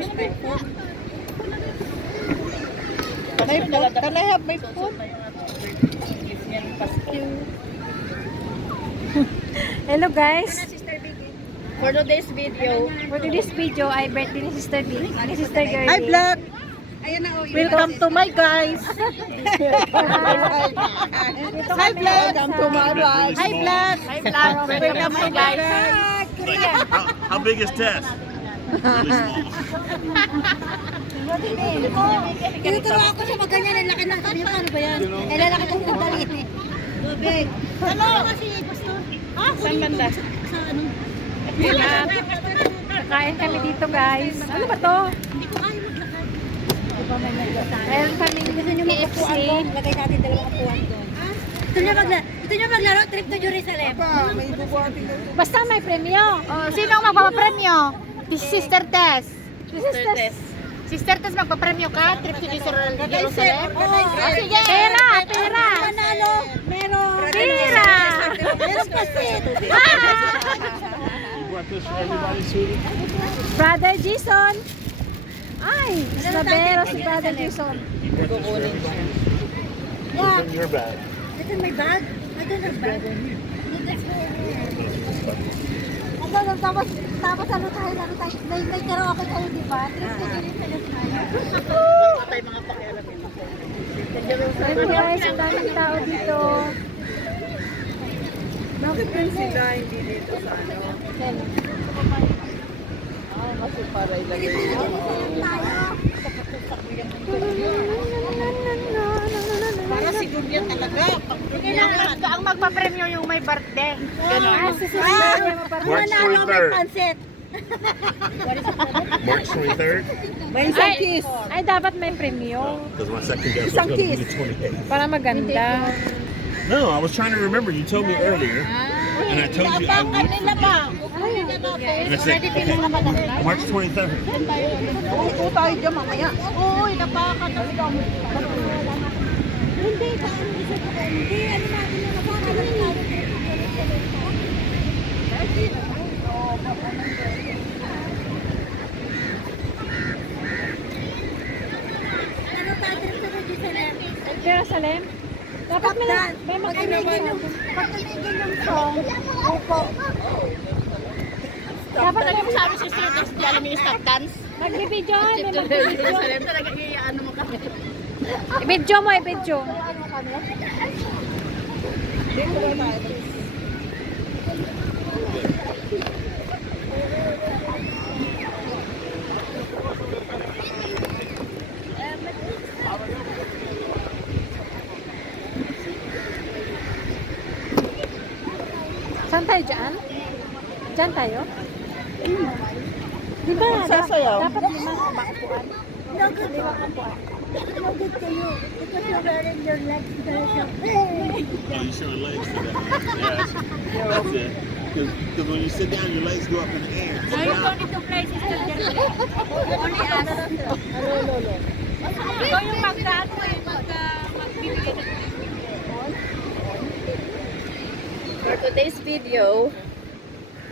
Can I have my food? Hello guys. For today's video, ay birthday ni Sister B. Ni Sister Girlie. hi vlog! Welcome to my guys! Hi vlog! Welcome to my guys! Hi vlog! Welcome to my guys! How big is Tess? Really small. Tinuturo ako siya magganyan, ang laki ng kanya. Ano ba yan? Eh, lalaki kasi ng dalit eh. Tubig. Ano kasi, Pastor? Saan banda? Sa ano? Kakain kami dito guys. Ano ba to? Hindi ko kaya maglakad. Meron kami Gusto nyo mag-upuan doon? Lagay natin dalawang upuan doon. Gusto nyo maglaro? Trip to Jerusalem? Basta may premyo. Sino ang magpapapremyo? Sister Tess. Sister, Sister Tess, magpapremyo ka? Trip to Jerusalem? Sige. pera. Manalo. Meron. Pera. Meron pasit. You brought this for everybody, sweetie? Brother Jason. Ay, Isabero si Brother Jason. You brought this for everybody? Yeah. What's in your bag? Ito may bag. I don't have bag. Ano, tapos ano tayo, may karaoke tayo, di ba? Trip to Jerusalem tayo. Ayun guys, ang daming tao dito. Bakit yun sila hindi dito sa ano? Kasi para ilagay para si Julian talaga. Ang magpapremyo yung may birthday. Ah, si Sister. March Manalo, may 23rd. pansit. March 23rd? May isang kiss. Ay, dapat may premyo. Because my second guess was Isang going to be kiss. the 28th. Para maganda. No, I was trying to remember. You told me earlier. And I told you I would. And I said, okay, March 23rd. Upo tayo dyan mamaya. Uy, napakan. Hindi, hindi, ano natin yung napakan. Ano tayo trip to Jerusalem? Jerusalem? Dapat may Pagtinigin yung song, upo. Dapat may Sabi si Sister Tess, di alam yung stop dance. magbibidyo. May magbibidyo. Jerusalem talaga ano mo kami. Ibidyo mo, ibidyo. Dito ba tayo? Saan tayo dyan? Dyan tayo? Di ba? Magsasayaw. Dapat limang upuan. Limang upuan. No good kayo. Because you're wearing your legs very short. Oh, you showing legs for that? Yeah, that's it. Because when you sit down, your legs go up in the air. Now you don't need to play Sister Jerusalem. Only us. Ikaw yung magdaan mo magbibigay ng For today's video,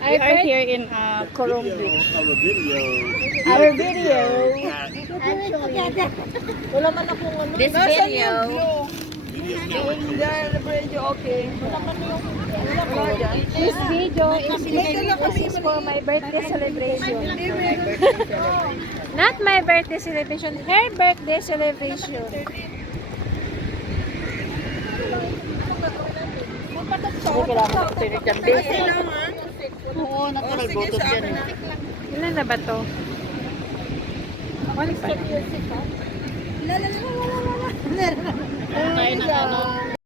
I we are here in Coron Video Beach. of a video. Our video. At Wala man akong ano. This Nasaan video. yung view? Yung video, okay. Wala man yung wala dyan. This video is for my birthday celebration. Not my birthday celebration, her birthday celebration. Ako kailangan ko tinig dyan. Oo, natural bottom dyan. Ilan na ba to? One pa. Tayo na ano.